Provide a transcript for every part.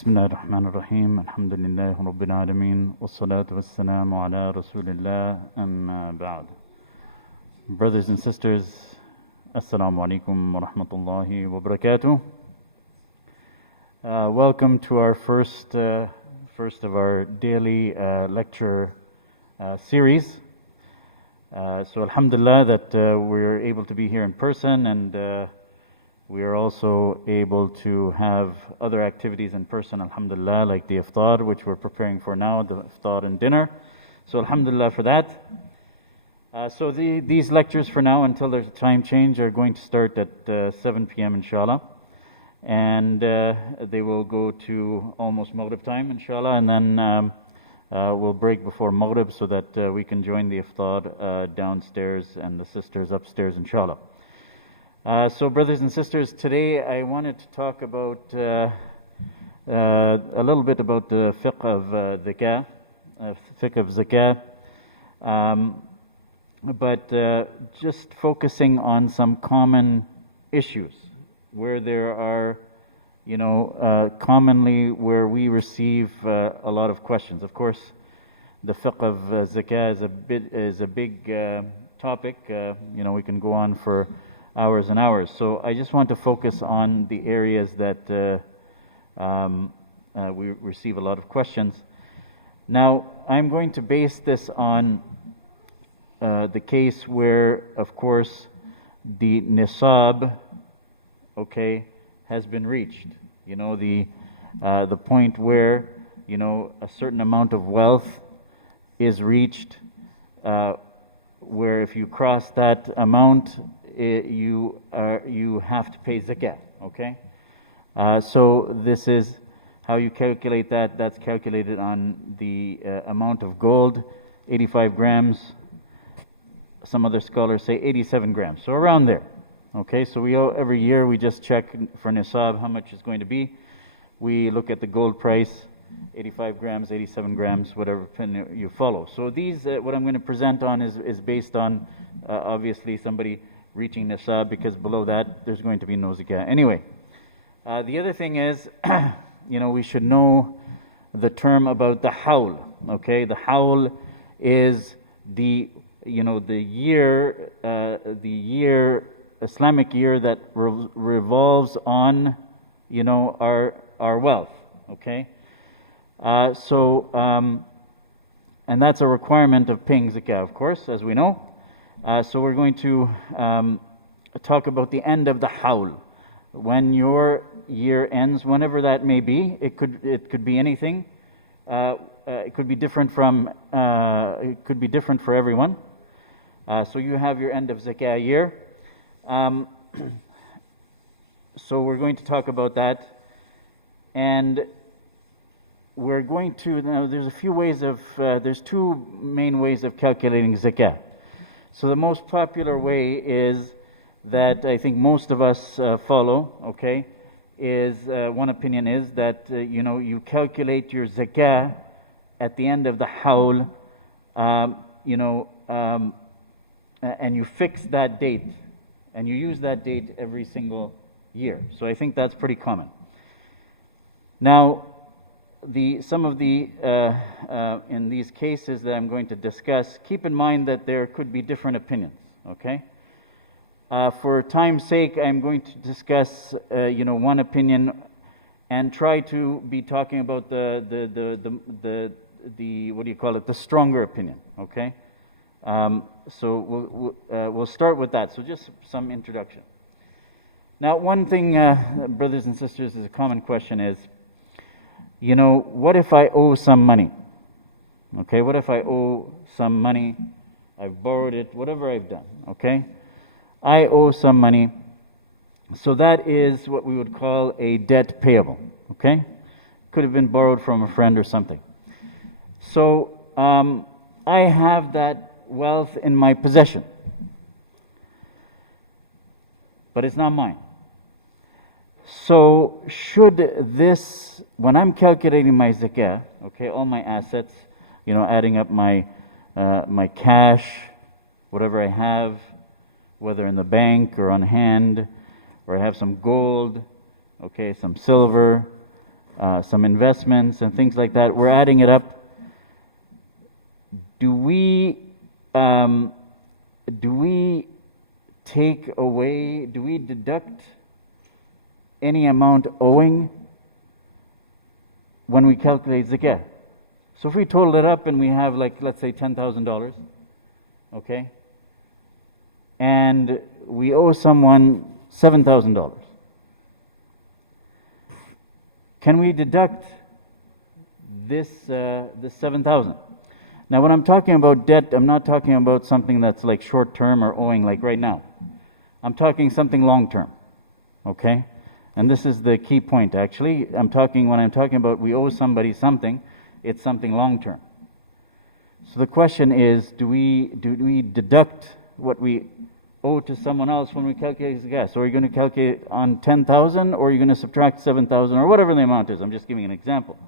بسم الله الرحمن الرحيم الحمد لله رب العالمين والصلاة والسلام على رسول الله أما بعد. Brothers and sisters, Assalamu alaikum wa rahmatullahi wa barakatuh. Welcome to our first of our daily lecture series. So alhamdulillah that we're able to be here in person, and we are also able to have other activities in person, alhamdulillah, like the iftar, which we're preparing for now, the iftar and dinner. So alhamdulillah for that. So these lectures for now, until there's a time change, are going to start at 7 p.m. inshallah. And they will go to almost Maghrib time inshallah, and then we'll break before Maghrib so that we can join the iftar downstairs and the sisters upstairs inshallah. So brothers and sisters, today I wanted to talk about a little bit about the fiqh of zakah, but just focusing on some common issues where there are, commonly where we receive a lot of questions. Of course, the fiqh of zakah is a big topic. We can go on for hours and hours. So I just want to focus on the areas that we receive a lot of questions. Now, I'm going to base this on the case where, of course, the nisab, has been reached. The point where, a certain amount of wealth is reached, where if you cross that amount, you have to pay zakah, so this is how you calculate that. That's calculated on the amount of gold, 85 grams. Some other scholars say 87 grams, so around there. So every year we just check for nisab how much it's going to be. We look at the gold price, 85 grams, 87 grams, whatever pin you follow. So these, what I'm going to present on is based on obviously somebody reaching nisab, because below that there's going to be no zakah. Anyway, the other thing is, we should know the term about the hawl. The hawl is the year, Islamic year that revolves on, our wealth. And that's a requirement of paying zakah, of course, as we know. So we're going to talk about the end of the hawl, when your year ends, whenever that may be. It could be anything. It could be different from. It could be different for everyone. So you have your end of zakah year. So we're going to talk about that, and we're going to now. There's a few ways of. There's two main ways of calculating zakah. So the most popular way is that I think most of us follow, is one opinion is that, you calculate your zakah at the end of the hawl, and you fix that date, and you use that date every single year. So I think that's pretty common. Now, some of the in these cases that I'm going to discuss, keep in mind that there could be different opinions. For time's sake, I'm going to discuss one opinion and try to be talking about the what do you call it, the stronger opinion. So we'll start with that. So just some introduction. Now, one thing, brothers and sisters, is a common question is, what if I owe some money? What if I owe some money? I've borrowed it, whatever I've done, I owe some money. So that is what we would call a debt payable, Could have been borrowed from a friend or something. So I have that wealth in my possession, but it's not mine. So should this, when I'm calculating my zakah, all my assets, adding up my cash, whatever I have, whether in the bank or on hand, or I have some gold, some silver, some investments and things like that. We're adding it up. Do we take away, do we deduct any amount owing when we calculate zakah? So if we total it up and we have, like, let's say $10,000, okay, and we owe someone $7,000, can we deduct this 7,000? Now, when I'm talking about debt, I'm not talking about something that's like short term or owing like right now. I'm talking something long term, okay? And this is the key point, actually. When I'm talking about we owe somebody something, it's something long term. So the question is, do we deduct what we owe to someone else when we calculate zakah? So are you going to calculate on 10,000, or are you going to subtract 7,000, or whatever the amount is? I'm just giving an example.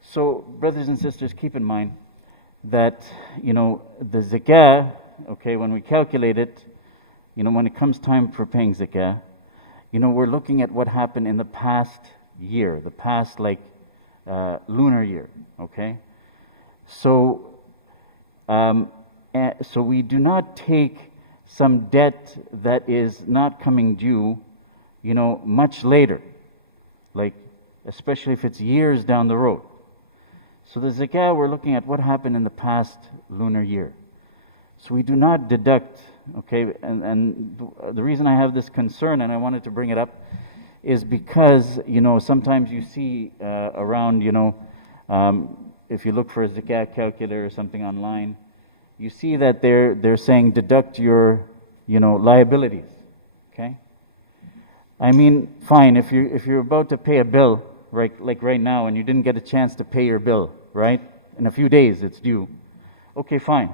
So, brothers and sisters, keep in mind that, the zakah, okay, when we calculate it, when it comes time for paying zakah, we're looking at what happened in the past year, the past, lunar year, okay? So, so we do not take some debt that is not coming due, much later, especially if it's years down the road. So the zakah, we're looking at what happened in the past lunar year. So we do not deduct, okay, and the reason I have this concern, and I wanted to bring it up, is because, sometimes you see around, if you look for a zakah calculator or something online, you see that they're saying deduct your, liabilities, okay? I mean, fine, if you're about to pay a bill, right, like right now, and you didn't get a chance to pay your bill, right? In a few days it's due. Okay, fine.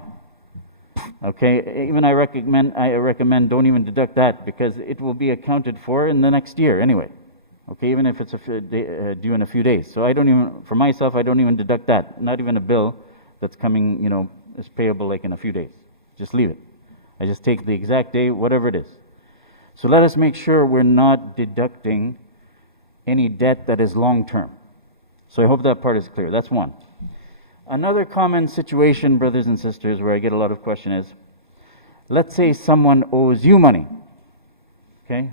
Okay, even I recommend don't even deduct that, because it will be accounted for in the next year anyway. Okay, even if it's due in a few days. So for myself, I don't even deduct that. Not even a bill that's coming, is payable like in a few days. Just leave it. I just take the exact day, whatever it is. So let us make sure we're not deducting any debt that is long term. So I hope that part is clear. That's one. Another common situation, brothers and sisters, where I get a lot of question is, let's say someone owes you money, okay?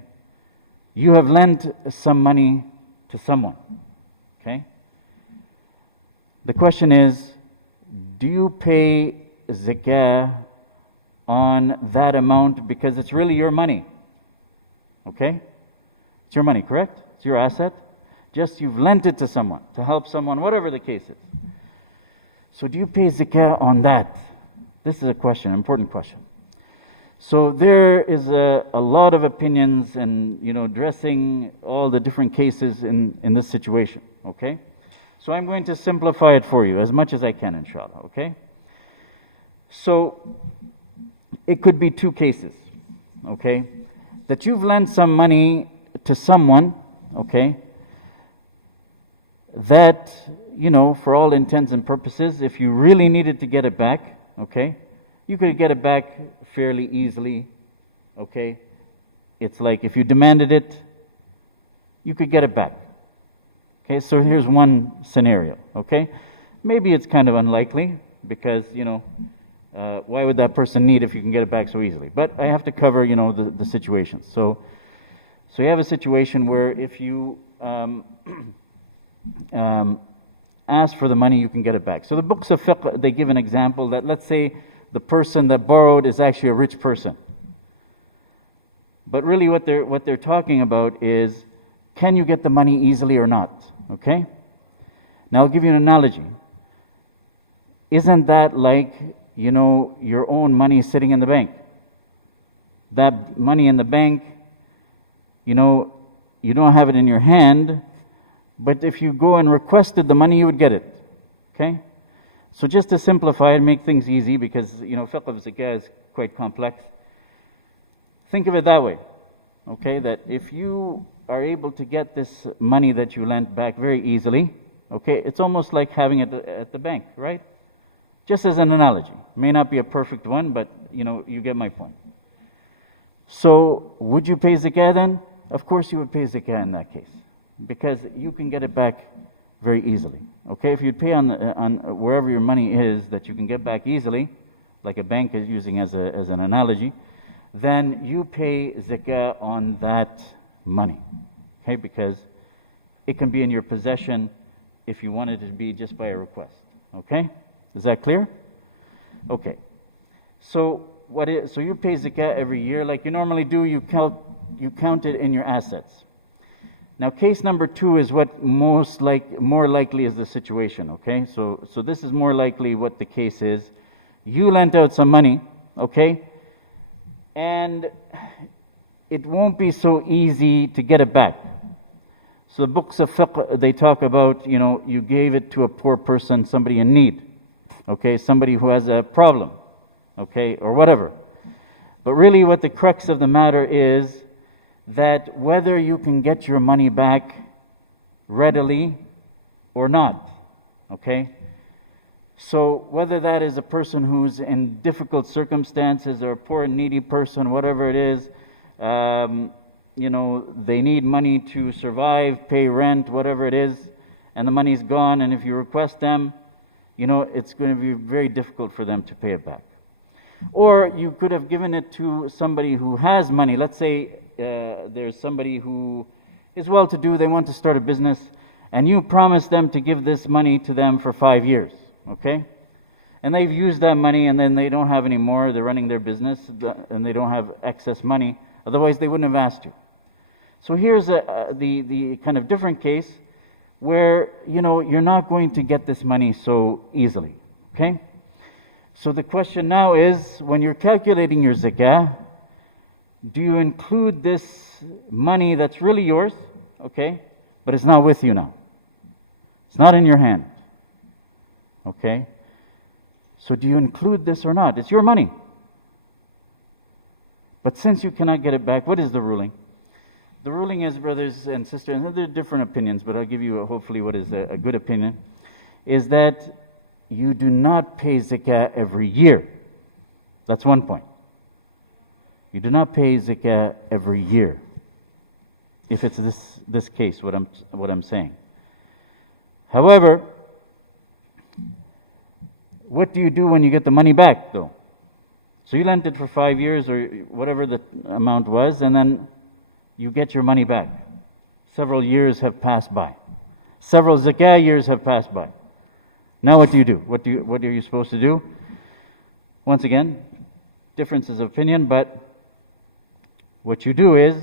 You have lent some money to someone, okay? The question is, do you pay zakah on that amount because it's really your money, okay? It's your money, correct? It's your asset. Just you've lent it to someone, to help someone, whatever the case is. So do you pay zakah on that? This is a question, an important question. So there is a lot of opinions and, addressing all the different cases in this situation, okay? So I'm going to simplify it for you as much as I can, inshallah, okay? So it could be two cases, okay? That you've lent some money to someone, okay? That, for all intents and purposes, if you really needed to get it back, okay, you could get it back fairly easily, okay? It's like if you demanded it, you could get it back. Okay, so here's one scenario, okay? Maybe it's kind of unlikely because, why would that person need if you can get it back so easily? But I have to cover, the situations. So you have a situation where if you ask for the money, you can get it back. So the books of fiqh, they give an example that, let's say the person that borrowed is actually a rich person. But really what they're talking about is, can you get the money easily or not? Okay? Now I'll give you an analogy. Isn't that like, your own money sitting in the bank? That money in the bank, you don't have it in your hand, but if you go and requested the money, you would get it. Okay? So just to simplify and make things easy, because, fiqh of zakah is quite complex, think of it that way. Okay? That if you are able to get this money that you lent back very easily, okay, it's almost like having it at the bank, right? Just as an analogy. May not be a perfect one, but, you get my point. So, would you pay zakah then? Of course you would pay zakah in that case. because you can get it back very easily. Okay, if you pay on wherever your money is that you can get back easily, like a bank is using as an analogy, then you pay zakah on that money. Okay, because it can be in your possession if you want it to be just by a request. Okay, is that clear? Okay, so so you pay zakah every year like you normally do. You count it in your assets. Now, case number 2 is what more likely is the situation, okay? So this is more likely what the case is. You lent out some money, okay? And it won't be so easy to get it back. So the books of fiqh, they talk about, you gave it to a poor person, somebody in need, okay? Somebody who has a problem, okay? Or whatever. But really what the crux of the matter is that whether you can get your money back readily or not, okay? So whether that is a person who's in difficult circumstances or a poor and needy person, whatever it is, they need money to survive, pay rent, whatever it is, and the money's gone, and if you request them, it's going to be very difficult for them to pay it back. Or you could have given it to somebody who has money. Let's say there's somebody who is well-to-do, they want to start a business, and you promise them to give this money to them for 5 years, okay? And they've used that money and then they don't have any more, they're running their business and they don't have excess money, otherwise they wouldn't have asked you. So here's the kind of different case where, you're not going to get this money so easily, okay? So the question now is, when you're calculating your zakah, do you include this money that's really yours, okay, but it's not with you now? It's not in your hand, okay? So do you include this or not? It's your money. But since you cannot get it back, what is the ruling? The ruling is, brothers and sisters, and there are different opinions, but I'll give you hopefully what is a good opinion, is that you do not pay zakah every year. That's one point. You do not pay zakah every year. If it's this case, what I'm saying. However, what do you do when you get the money back, though? So you lent it for 5 years or whatever the amount was, and then you get your money back. Several years have passed by. Several zakah years have passed by. Now what do you do? What are you supposed to do? Once again, differences of opinion, but what you do is,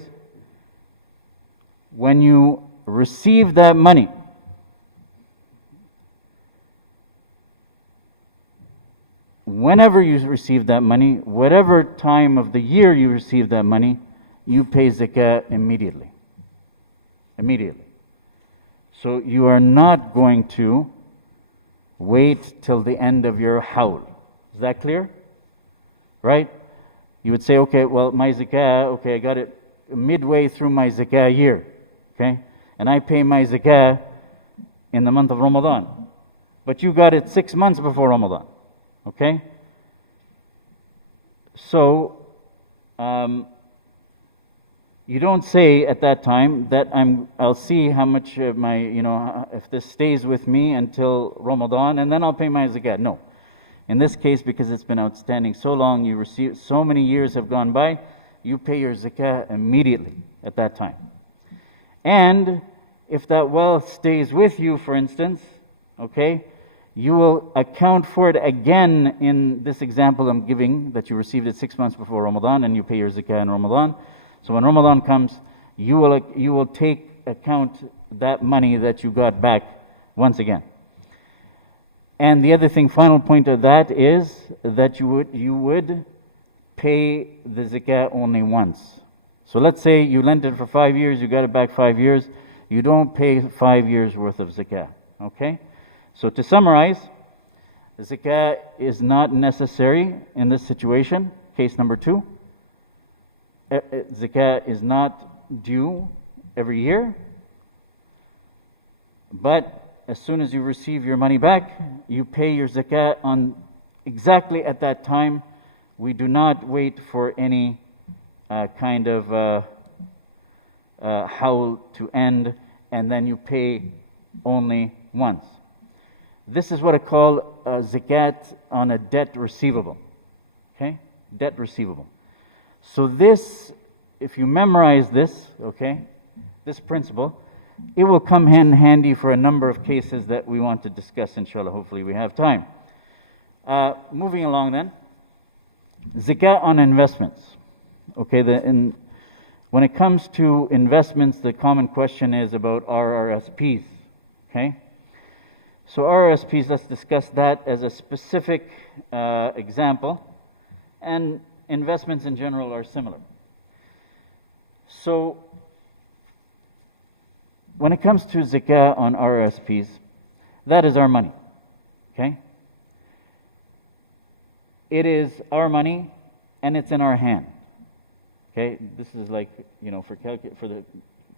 when you receive that money, whenever you receive that money, whatever time of the year you receive that money, you pay zakah immediately. Immediately. So you are not going to wait till the end of your hawl. Is that clear? Right? You would say, okay, well, my zakah, okay, I got it midway through my zakah year, okay? And I pay my zakah in the month of Ramadan. But you got it 6 months before Ramadan, okay? So, you don't say at that time that I'll see how much my, if this stays with me until Ramadan, and then I'll pay my zakat. No. In this case, because it's been outstanding so long, you receive, so many years have gone by, you pay your zakah immediately at that time. And if that wealth stays with you, for instance, okay, you will account for it again in this example I'm giving, that you received it 6 months before Ramadan and you pay your zakah in Ramadan. So when Ramadan comes, you will take account that money that you got back once again. And the other thing, final point of that is that you would pay the zakah only once. So let's say you lent it for 5 years, you got it back 5 years, you don't pay 5 years worth of zakah. Okay? So to summarize, the zakah is not necessary in this situation, case number 2. Zakah is not due every year, but as soon as you receive your money back, you pay your zakah on exactly at that time. We do not wait for any kind of hawl to end and then you pay only once. This is what I call zakat on a debt receivable. Okay? Debt receivable. So this, if you memorize this, okay, this principle, it will come in handy for a number of cases that we want to discuss, inshallah. Hopefully we have time. Moving along then. Zakat on investments. Okay, when it comes to investments, the common question is about RRSPs. Okay? So RRSPs, let's discuss that as a specific example. And investments in general are similar. So, when it comes to zakah on RRSPs, that is our money. Okay? It is our money and it's in our hand. Okay? This is like, for the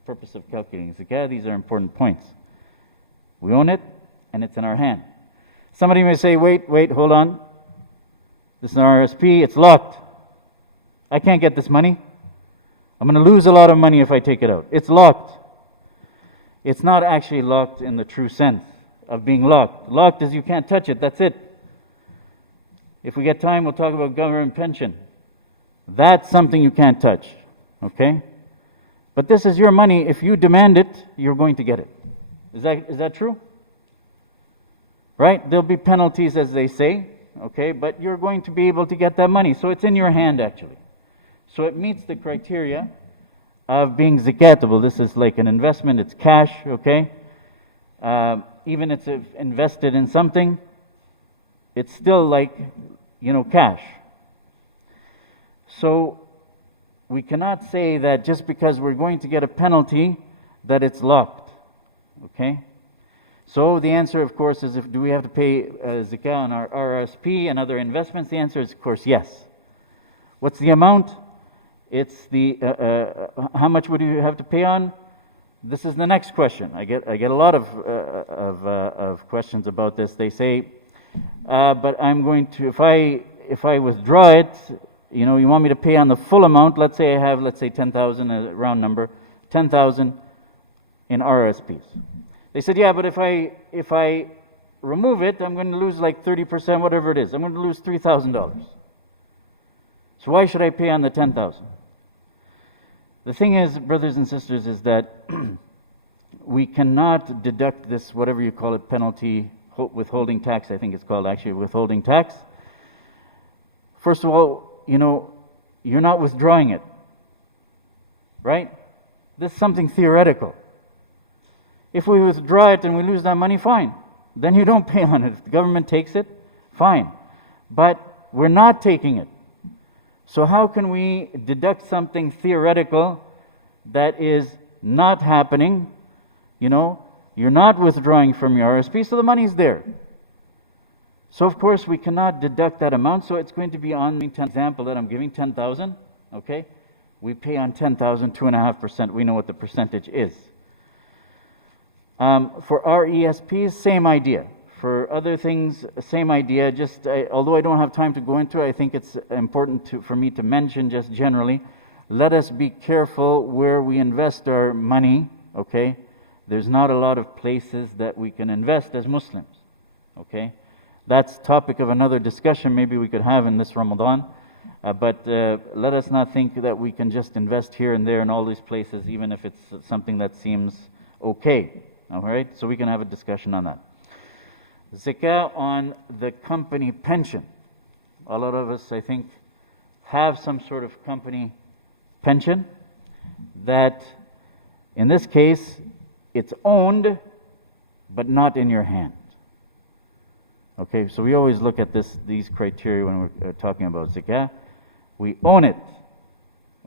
purpose of calculating zakah, these are important points. We own it and it's in our hand. Somebody may say, wait, hold on. This is an RRSP, it's locked. I can't get this money. I'm going to lose a lot of money if I take it out. It's locked. It's not actually locked in the true sense of being locked. Locked is you can't touch it, that's it. If we get time, we'll talk about government pension. That's something you can't touch, okay? But this is your money. If you demand it, you're going to get it. Is that true? Right? There'll be penalties, as they say, okay? But you're going to be able to get that money. So it's in your hand, actually. So it meets the criteria of being zakatable. This is like an investment, it's cash, okay? Even if it's invested in something, it's still like, cash. So we cannot say that just because we're going to get a penalty, that it's locked, okay? So the answer, of course, is do we have to pay zakah on our RRSP and other investments? The answer is, of course, yes. What's the amount? It's the how much would you have to pay on? This is the next question. I get a lot of questions about this. They say, but I'm going to if I withdraw it, you want me to pay on the full amount. Let's say I have 10,000, a round number, 10,000 in RRSPs. They said, yeah, but if I remove it, I'm going to lose like 30%, whatever it is. I'm going to lose $3,000. So why should I pay on the 10,000? The thing is, brothers and sisters, is that we cannot deduct this, whatever you call it, penalty, withholding tax, I think it's called actually, withholding tax. First of all, you're not withdrawing it, right? This is something theoretical. If we withdraw it and we lose that money, fine. Then you don't pay on it. If the government takes it, fine. But we're not taking it. So how can we deduct something theoretical that is not happening? You're not withdrawing from your RSP, so the money's there. So of course we cannot deduct that amount, so it's going to be on the example that I'm giving, 10,000, okay? We pay on 10,000, 2.5%. We know what the percentage is. For RESPs, same idea. For other things, same idea. Just although I don't have time to go into it, I think it's important for me to mention just generally, let us be careful where we invest our money, okay? There's not a lot of places that we can invest as Muslims, okay? That's topic of another discussion maybe we could have in this Ramadan. But let us not think that we can just invest here and there in all these places, even if it's something that seems okay, all right? So we can have a discussion on that. Zakah on the company pension. A lot of us, I think, have some sort of company pension that, in this case, it's owned, but not in your hand. Okay, so we always look at these criteria when we're talking about zakah. We own it.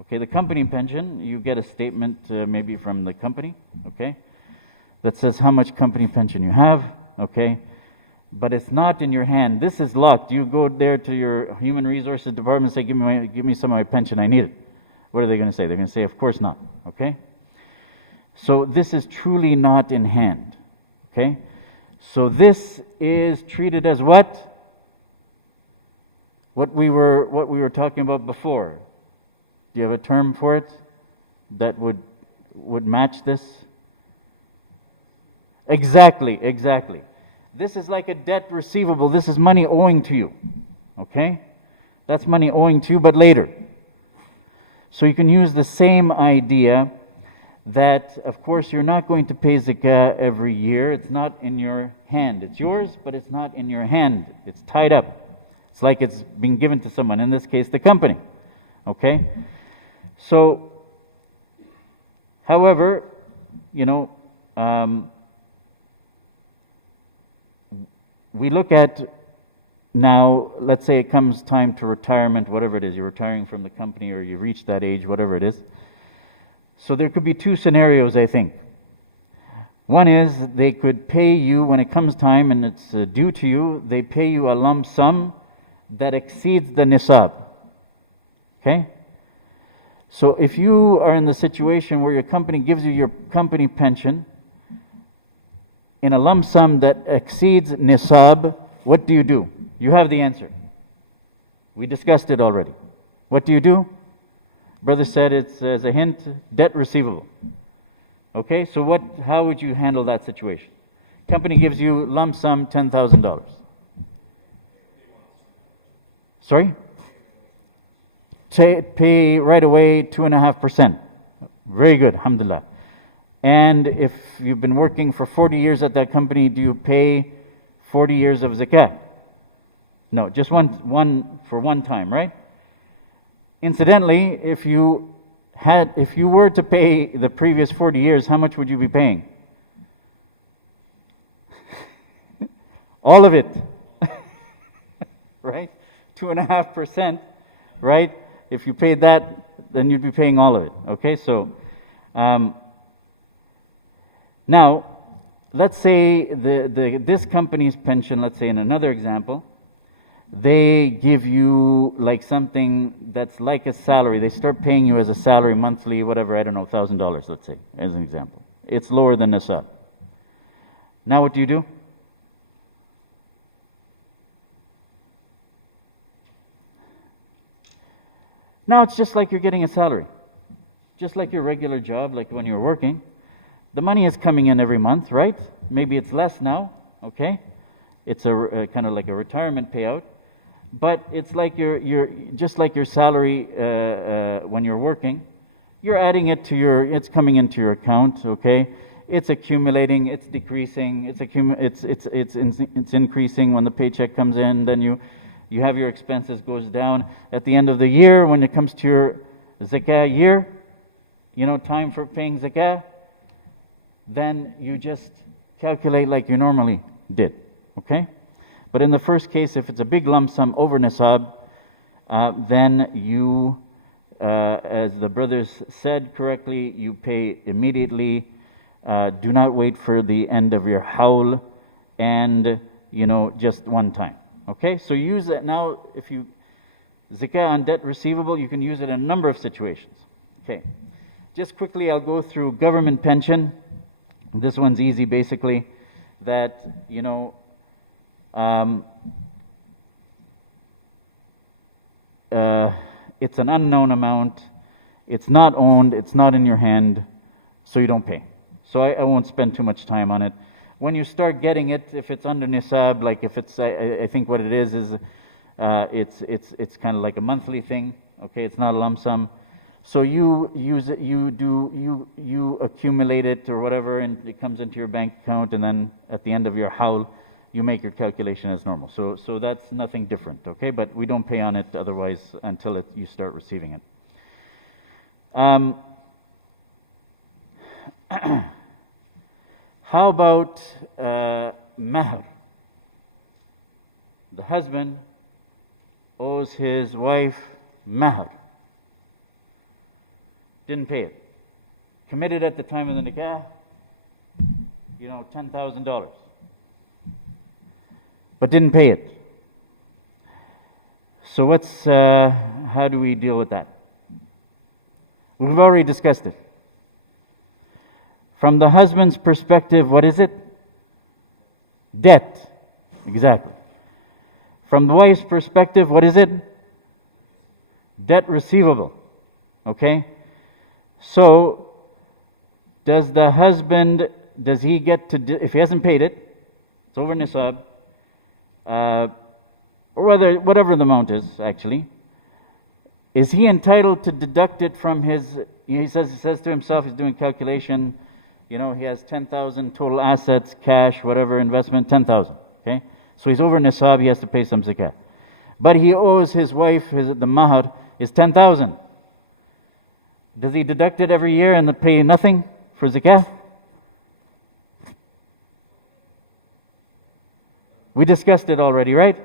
Okay, the company pension, you get a statement maybe from the company, okay, that says how much company pension you have, okay, but it's not in your hand. This is locked. You go there to your human resources department and say, give me some of my pension, I need it. What are they going to say? They're going to say, of course not, okay? So this is truly not in hand, okay? So this is treated as what? What we were talking about before. Do you have a term for it that would match this? Exactly, exactly. This is like a debt receivable. This is money owing to you. Okay? That's money owing to you, but later. So you can use the same idea that, of course, you're not going to pay zakah every year. It's not in your hand. It's yours, but it's not in your hand. It's tied up. It's like it's being given to someone, in this case, the company. Okay? So, however, we look at now, let's say it comes time to retirement, whatever it is, you're retiring from the company or you reach that age, whatever it is. So there could be two scenarios, I think. One is they could pay you when it comes time and it's due to you, they pay you a lump sum that exceeds the nisab. Okay? So if you are in the situation where your company gives you your company pension in a lump sum that exceeds nisab, what do? You have the answer. We discussed it already. What do? Brother said it's, as a hint, debt receivable. Okay, so how would you handle that situation? Company gives you lump sum $10,000. Sorry? Pay right away 2.5%. Very good, alhamdulillah. And if you've been working for 40 years at that company, do you pay 40 years of zakah? No, just one for one time, right? Incidentally, if you were to pay the previous 40 years, how much would you be paying? All of it. Right? 2.5%, right? If you paid that, then you'd be paying all of it. Okay, so now let's say this company's pension, let's say in another example, they give you like something that's like a salary. They start paying you as a salary monthly, whatever, I don't know, $1,000, let's say, as an example. It's lower than nisab. Now what do? Now it's just like you're getting a salary. Just like your regular job, like when you're working. The money is coming in every month, right? Maybe it's less now, okay? It's a kind of like a retirement payout. But it's like you're just like your salary when you're working. You're adding it to it's coming into your account, okay? It's accumulating, it's decreasing, it's increasing when the paycheck comes in. Then you have your expenses goes down. At the end of the year, when it comes to your zakah year, time for paying zakah, then you just calculate like you normally did, okay? But in the first case, if it's a big lump sum over nisab, then you, as the brothers said correctly, you pay immediately. Do not wait for the end of your hawl, and just one time. Okay, so use that now. If you zakah on debt receivable, you can use it in a number of situations. Okay, just quickly, I'll go through government pension. This one's easy, basically. That it's an unknown amount, it's not owned, it's not in your hand, so you don't pay. So I won't spend too much time on it. When you start getting it, if it's under nisab, like if it's, I think what it is it's kind of like a monthly thing, okay, it's not a lump sum. So you use it, you accumulate it or whatever, and it comes into your bank account, and then at the end of your hawl, you make your calculation as normal. So that's nothing different, okay? But we don't pay on it otherwise until you start receiving it. How about mahr? The husband owes his wife mahr. Didn't pay it. Committed at the time of the nikah, $10,000. But didn't pay it. So how do we deal with that? We've already discussed it. From the husband's perspective, what is it? Debt. Exactly. From the wife's perspective, what is it? Debt receivable. Okay? So, does the husband does he get to, if he hasn't paid it, it's over nisab, or whatever the amount is actually, is he entitled to deduct it from his, he says to himself, he's doing calculation, he has 10,000 total assets, cash, whatever, investment, 10,000, okay? So he's over nisab, he has to pay some zakah. But he owes his wife, the mahar, is 10,000. Does he deduct it every year and pay nothing for zakah? We discussed it already, right?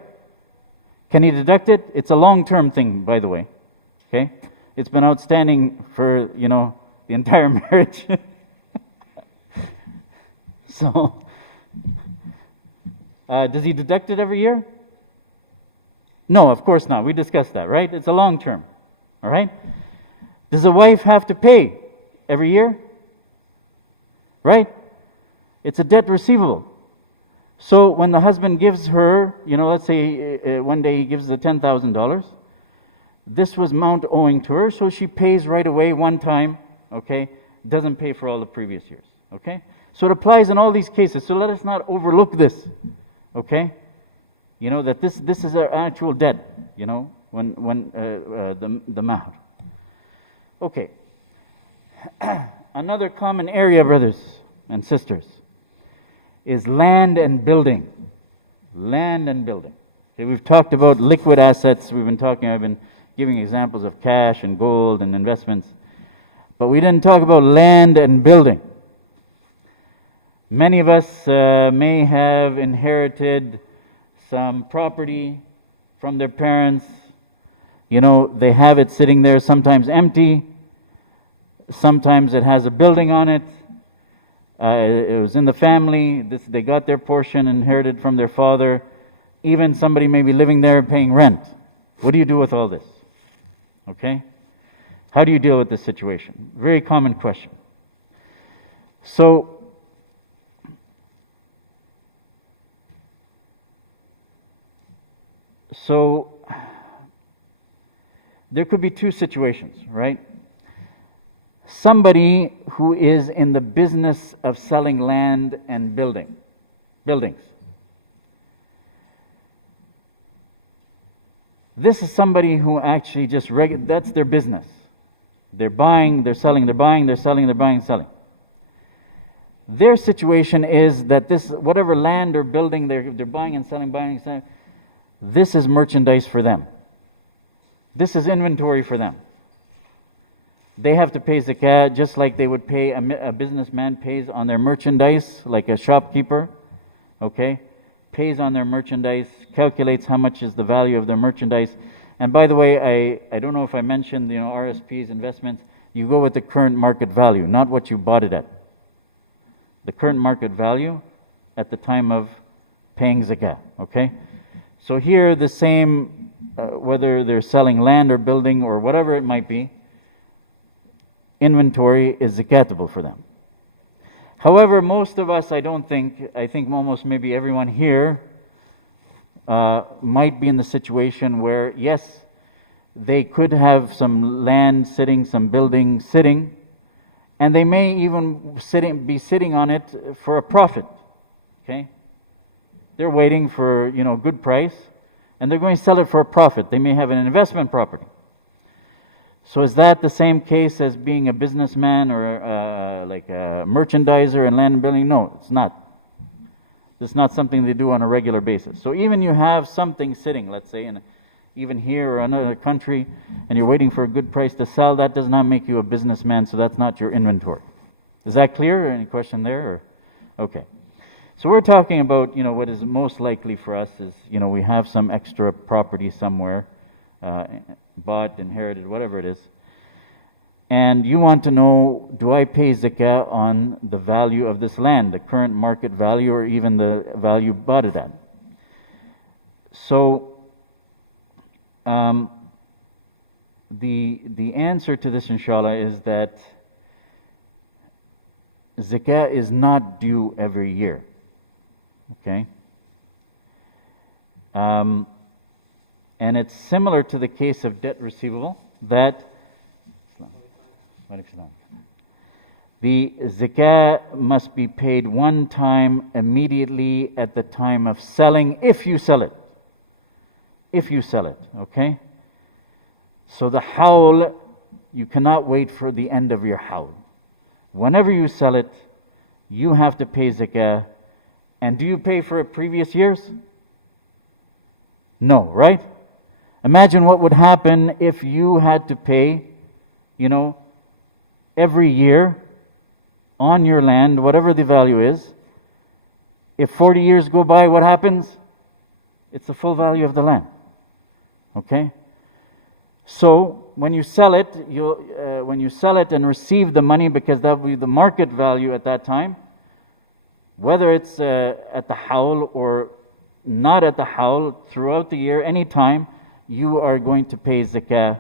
Can he deduct it? It's a long-term thing, by the way. Okay? It's been outstanding for, the entire marriage. So, does he deduct it every year? No, of course not. We discussed that, right? It's a long term. All right? Does the wife have to pay every year? Right? It's a debt receivable. So when the husband gives her, let's say one day he gives the $10,000, this was amount owing to her, so she pays right away one time, okay? Doesn't pay for all the previous years, okay? So it applies in all these cases. So let us not overlook this, okay? That this is our actual debt, when the mahar. Okay. Another common area, brothers and sisters, is land and building. Land and building. Okay, we've talked about liquid assets. I've been giving examples of cash and gold and investments. But we didn't talk about land and building. Many of us may have inherited some property from their parents. They have it sitting there, sometimes empty. Sometimes it has a building on it. It was in the family. They got their portion inherited from their father. Even somebody may be living there paying rent. What do you do with all this? Okay? How do you deal with this situation? Very common question. So there could be two situations, right? Somebody who is in the business of selling land and buildings. This is somebody who actually that's their business. They're buying, they're selling, they're buying, they're selling, they're buying, selling. Their situation is that this, whatever land or building they're buying and selling, this is merchandise for them. This is inventory for them. They have to pay zakah just like they would pay, a businessman pays on their merchandise, like a shopkeeper, okay? Pays on their merchandise, calculates how much is the value of their merchandise. And by the way, I don't know if I mentioned, RSPs, investments, you go with the current market value, not what you bought it at. The current market value at the time of paying zakah, okay? So here the same, whether they're selling land or building or whatever it might be, inventory is zakatable for them. However, most of us, I think almost maybe everyone here might be in the situation where, yes, they could have some land sitting, some building sitting, and they may even be sitting on it for a profit, okay? They're waiting for, good price, and they're going to sell it for a profit. They may have an investment property. So is that the same case as being a businessman or like a merchandiser in land and building? No, it's not. It's not something they do on a regular basis. So even you have something sitting, let's say, even here or another country, and you're waiting for a good price to sell, that does not make you a businessman, so that's not your inventory. Is that clear? Any question there? Okay. So we're talking about, what is most likely for us is, we have some extra property somewhere, bought, inherited, whatever it is. And you want to know, do I pay zakah on the value of this land, the current market value, or even the value bought it at? So, the answer to this, inshallah, is that zakah is not due every year. Okay? And it's similar to the case of debt receivable, that The zakah must be paid one time immediately at the time of selling, if you sell it. If you sell it, okay? So the hawl, you cannot wait for the end of your hawl. Whenever you sell it, you have to pay zakah. And do you pay for previous years? No, right? Imagine what would happen if you had to pay, every year on your land, whatever the value is. If 40 years go by, what happens? It's the full value of the land. Okay? So when you sell it, and receive the money, because that will be the market value at that time, whether it's at the hawl or not at the hawl, throughout the year, any time, you are going to pay zakah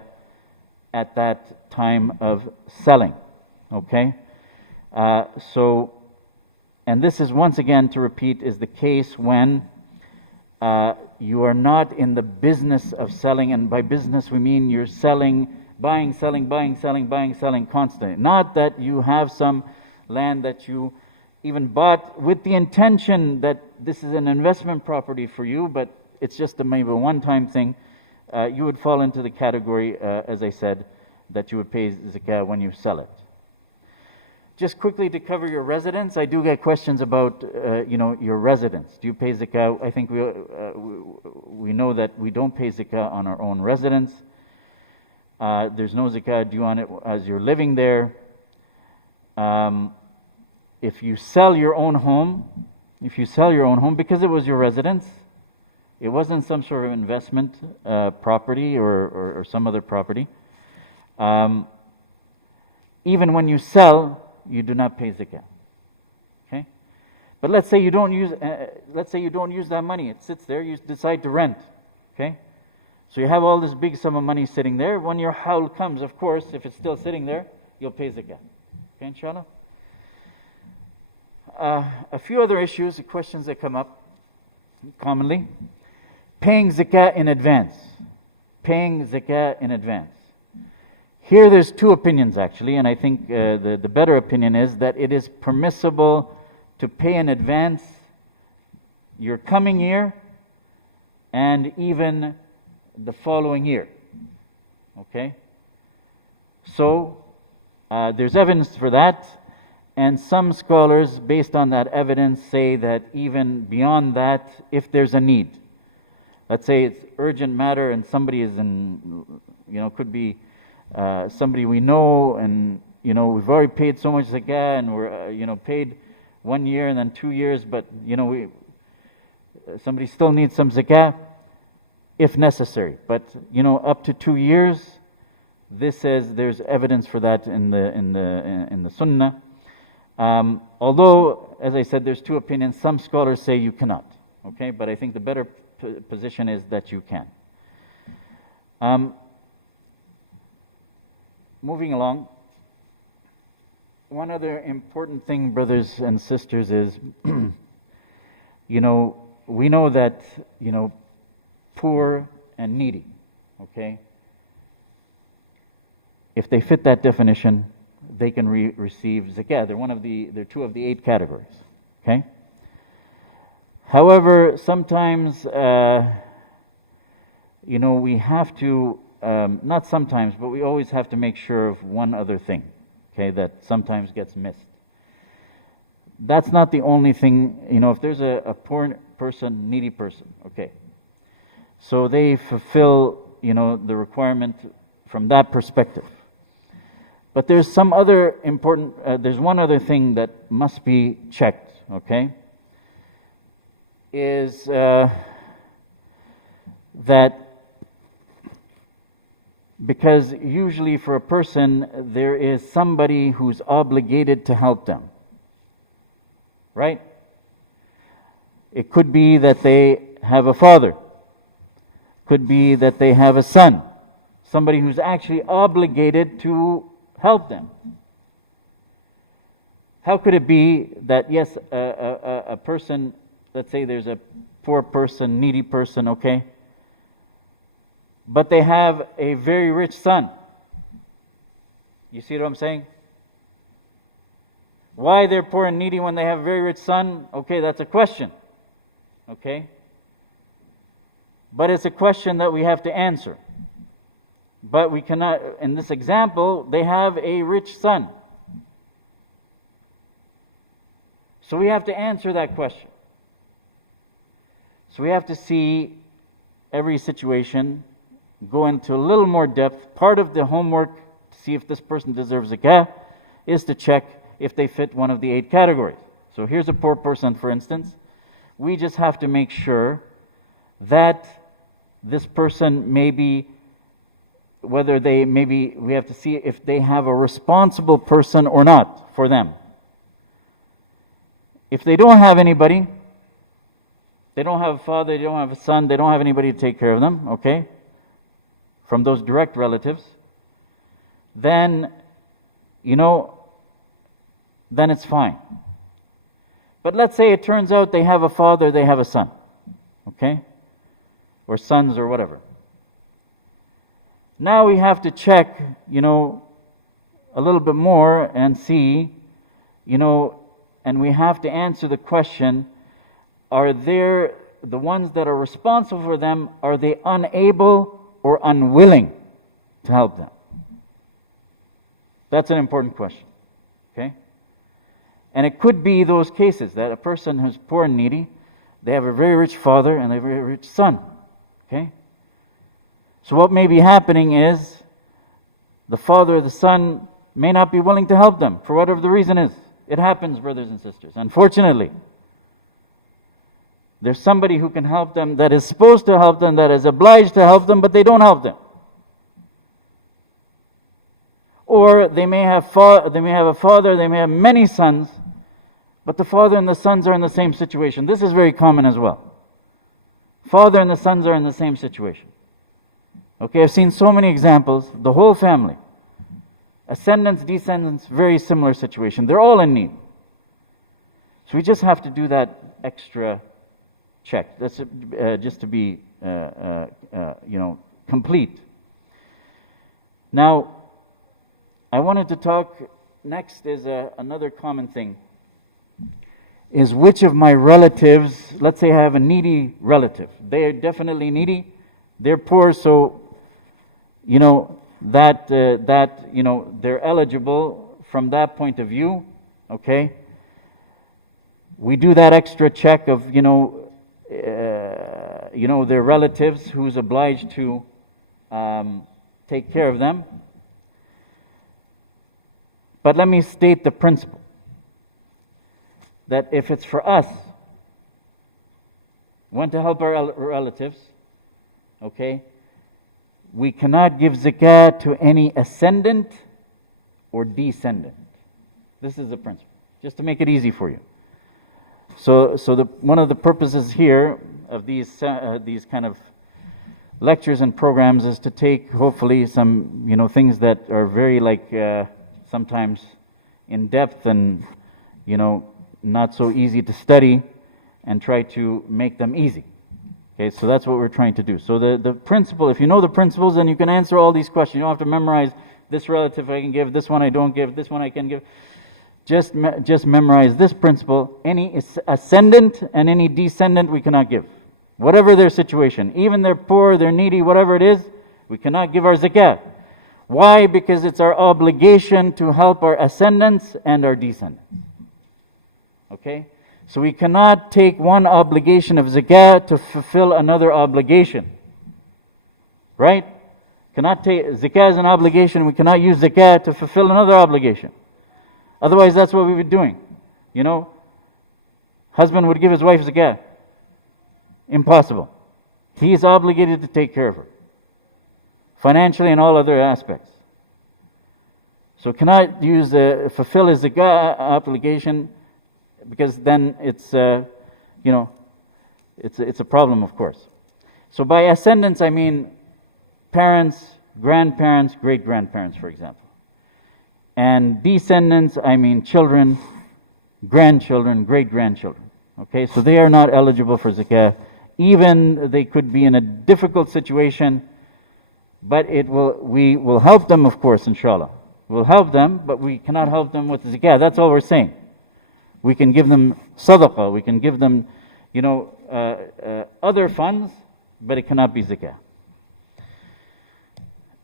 at that time of selling. Okay? And this is, once again, to repeat, is the case when you are not in the business of selling, and by business we mean you're selling, buying, selling, buying, selling, buying, selling constantly. Not that you have some land that you even bought with the intention that this is an investment property for you, but it's just maybe a one-time thing. You would fall into the category, as I said, that you would pay zakah when you sell it. Just quickly to cover your residence, I do get questions about, your residence. Do you pay zakah? I think we know that we don't pay zakah on our own residence. There's no zakah due on it as you're living there. If you sell your own home, because it was your residence, it wasn't some sort of investment property or some other property. Even when you sell, you do not pay zakah. Okay? But let's say you don't use that money. It sits there. You decide to rent. Okay? So you have all this big sum of money sitting there. When your hawl comes, of course, if it's still sitting there, you'll pay zakah. Okay, inshallah. A few other issues, questions that come up commonly. Paying zakah in advance. Here there's two opinions actually, and I think the better opinion is that it is permissible to pay in advance your coming year and even the following year. Okay? So there's evidence for that, and some scholars, based on that evidence, say that even beyond that, if there's a need. Let's say it's urgent matter and somebody is could be somebody we know, and we've already paid so much zakah, and we're paid 1 year and then 2 years, but somebody still needs some zakah if necessary. But up to 2 years, this says there's evidence for that in the Sunnah. Although, as I said, there's two opinions. Some scholars say you cannot. Okay, but I think the better position is that you can. Moving along, one other important thing, brothers and sisters, is, we know that, poor and needy, okay? If they fit that definition, they can receive zakah. They're two of the 8 categories, okay? However, sometimes, we have to, not sometimes, but we always have to make sure of one other thing, okay, that sometimes gets missed. That's not the only thing, if there's a poor person, needy person, okay, so they fulfill, the requirement from that perspective. But there's some other there's one other thing that must be checked, okay, is that because usually for a person, there is somebody who's obligated to help them. Right? It could be that they have a father. Could be that they have a son. Somebody who's actually obligated to help them. How could it be that, yes, a person, let's say there's a poor person, needy person, okay, but they have a very rich son? You see what I'm saying? Why they're poor and needy when they have a very rich son? Okay, that's a question. Okay? But it's a question that we have to answer. But we cannot, in this example, they have a rich son. So we have to answer that question. So we have to see every situation, go into a little more depth. Part of the homework to see if this person deserves zakah is to check if they fit one of the 8 categories. So here's a poor person, for instance. We just have to make sure that this person maybe, whether they maybe, we have to see if they have a responsible person or not for them. If they don't have anybody, they don't have a father, they don't have a son, they don't have anybody to take care of them, okay, from those direct relatives, then, then it's fine. But let's say it turns out they have a father, they have a son, okay, or sons or whatever. Now we have to check, a little bit more and see, and we have to answer the question, are there, the ones that are responsible for them, are they unable or unwilling to help them? That's an important question, okay? And it could be those cases that a person who's poor and needy, they have a very rich father and they have a very rich son, okay? So what may be happening is the father or the son may not be willing to help them for whatever the reason is. It happens, brothers and sisters, unfortunately. There's somebody who can help them, that is supposed to help them, that is obliged to help them, but they don't help them. Or they may have a father, they may have many sons, but the father and the sons are in the same situation. This is very common as well. Father and the sons are in the same situation. Okay, I've seen so many examples, the whole family. Ascendants, descendants, very similar situation. They're all in need. So we just have to do that extra check. That's just to be, complete. Now, I wanted to talk, next is another common thing, is which of my relatives, let's say I have a needy relative. They are definitely needy. They're poor, so, they're eligible from that point of view, okay? We do that extra check of, their relatives who's obliged to take care of them. But let me state the principle, that if it's for us, want to help our relatives, okay, we cannot give zakah to any ascendant or descendant. This is the principle, just to make it easy for you. So one of the purposes here of these kind of lectures and programs is to take hopefully some things that are very sometimes in depth and not so easy to study, and try to make them easy. Okay, so that's what we're trying to do. So the principle, if you know the principles, then you can answer all these questions. You don't have to memorize this relative I can give, this one I don't give, this one I can give. Just memorize this principle. Any ascendant and any descendant we cannot give. Whatever their situation, even they're poor, they're needy, whatever it is, we cannot give our zakah. Why? Because it's our obligation to help our ascendants and our descendants. Okay? So we cannot take one obligation of zakah to fulfill another obligation. Right? Cannot take zakah as an obligation, we cannot use zakah to fulfill another obligation. Otherwise, that's what we were doing. Husband would give his wife zakah. Impossible. He is obligated to take care of her, financially and all other aspects. So cannot use fulfill his zakah obligation, because then it's it's a problem, of course. So by ascendants I mean parents, grandparents, great-grandparents, for example. And descendants, I mean children, grandchildren, great-grandchildren. Okay, so they are not eligible for zakah. Even they could be in a difficult situation, but we will help them, of course, inshallah. We'll help them, but we cannot help them with zakah. That's all we're saying. We can give them sadaqah, we can give them, other funds, but it cannot be zakah.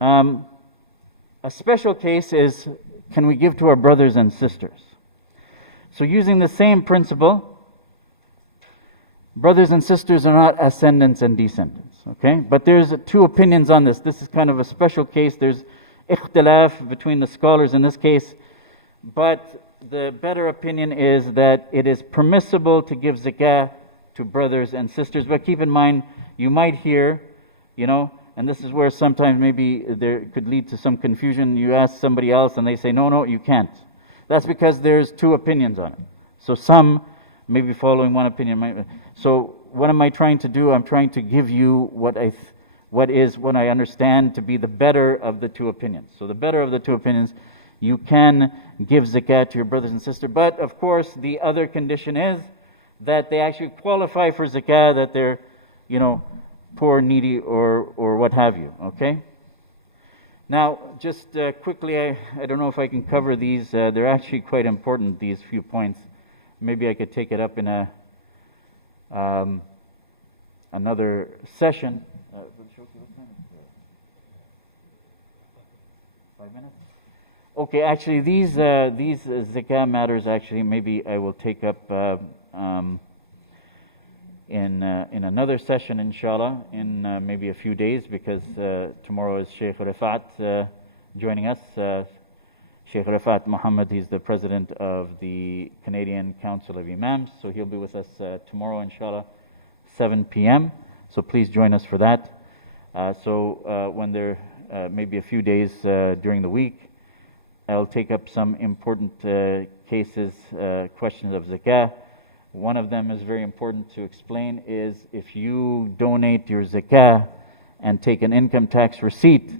A special case is, can we give to our brothers and sisters? So using the same principle, brothers and sisters are not ascendants and descendants, okay? But there's two opinions on this. This is kind of a special case. There's ikhtilaf between the scholars in this case, but the better opinion is that it is permissible to give zakah to brothers and sisters. But keep in mind, you might hear, and this is where sometimes maybe there could lead to some confusion. You ask somebody else and they say, no, you can't. That's because there's two opinions on it. So some may be following one opinion. So what am I trying to do? I'm trying to give you what I understand to be the better of the two opinions. So the better of the two opinions, you can give zakat to your brothers and sisters. But of course, the other condition is that they actually qualify for zakah, that they're, poor, needy, or what have you, okay? Now, just quickly, I don't know if I can cover these. They're actually quite important, these few points. Maybe I could take it up in another session. 5 minutes? Okay, actually, these zakah matters, actually, maybe I will take up in another session, inshallah, in maybe a few days, because tomorrow is Sheikh Rifat joining us. Sheikh Rifat Muhammad, he's the president of the Canadian Council of Imams, so he'll be with us tomorrow, inshallah, 7 p.m. So please join us for that. When there may be a few days during the week, I'll take up some important cases, questions of zakah. One of them is very important to explain, is if you donate your zakah and take an income tax receipt,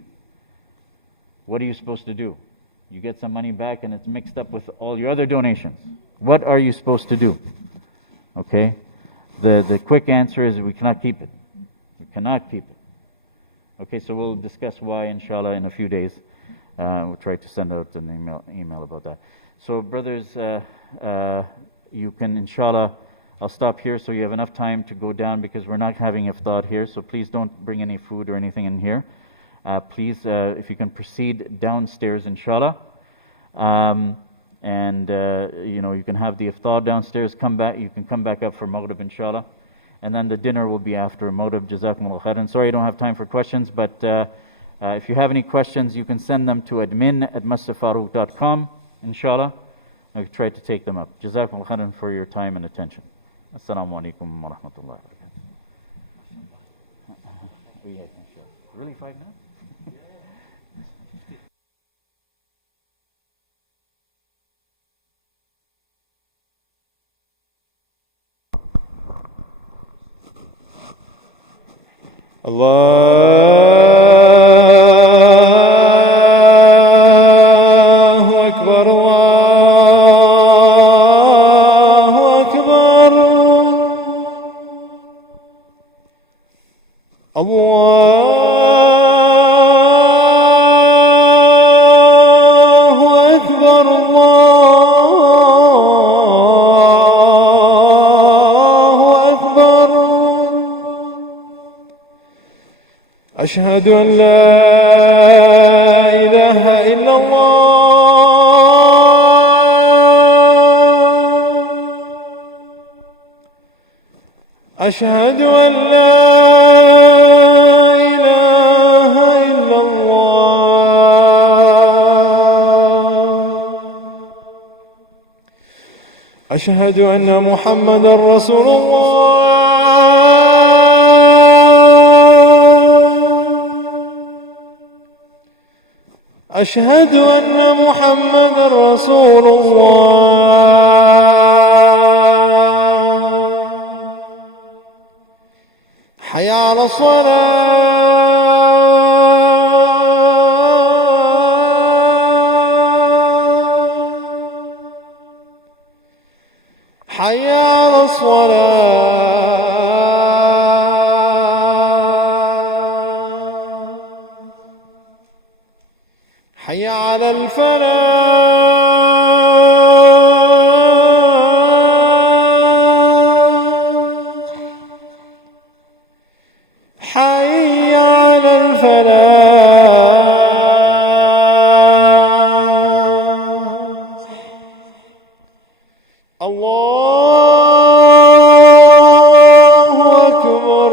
what are you supposed to do? You get some money back and it's mixed up with all your other donations. What are you supposed to do? Okay? The quick answer is we cannot keep it. We cannot keep it. Okay, so we'll discuss why, inshallah, in a few days. We'll try to send out an email about that. So, brothers, you can, inshallah, I'll stop here so you have enough time to go down, because we're not having iftar here, so please don't bring any food or anything in here. Please, if you can proceed downstairs, inshallah. You can have the iftar downstairs, come back, you can come back up for Maghrib, inshallah. And then the dinner will be after Maghrib. Jazakumullah khairan. Sorry I don't have time for questions, but if you have any questions, you can send them to admin@masjidfarooq.com, inshallah. I'll try to take them up. Jazakumullah khairan for your time and attention. Assalamu alaikum wa rahmatullahi wa barakatuh. Really 5 minutes? Allahu Akbar, Allahu Akbar, Allahu Akbar, Allahu Akbar. أشهد أن لا إله إلا الله. أشهد أن لا إله إلا الله. أشهد أن محمدا رسول الله. أشهد أن محمدا رسول الله. حي على الصلاة. حي على الصلاة. حي على الفلاح. حي على الفلاح الله أكبر